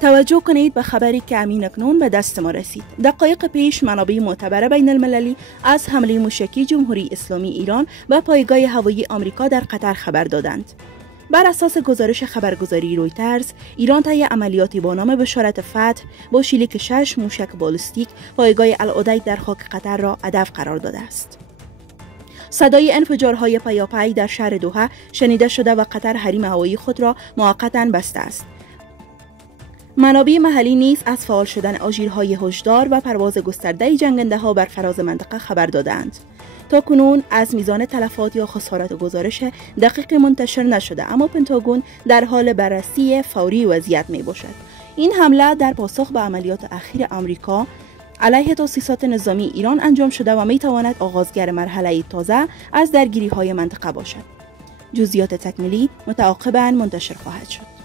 توجه کنید به خبری که امین اکنون به دست ما رسید. دقایق پیش منابع معتبر بین المللی از حمله موشکی جمهوری اسلامی ایران به پایگاه هوایی آمریکا در قطر خبر دادند. بر اساس گزارش خبرگزاری رویترز، ایران طی عملیاتی با نام بشارت فتح با شلیک 6 موشک بالستیک پایگاه العدید در خاک قطر را هدف قرار داده است. صدای انفجارهای پیاپی در شهر دوحه شنیده شده و قطر حریم هوایی خود را موقتا بسته است. منابع محلی نیز از فعال شدن آژیرهای هشدار و پرواز گسترده جنگنده‌ها بر فراز منطقه خبر دادند. تا کنون از میزان تلفات یا خسارات گزارش دقیق منتشر نشده، اما پنتاگون در حال بررسی فوری وضعیت می باشد. این حمله در پاسخ به عملیات اخیر آمریکا علیه تاسیسات نظامی ایران انجام شده و می تواند آغازگر مرحله تازه از درگیری های منطقه باشد. جزئیات تکمیلی متعاقباً منتشر خواهد شد.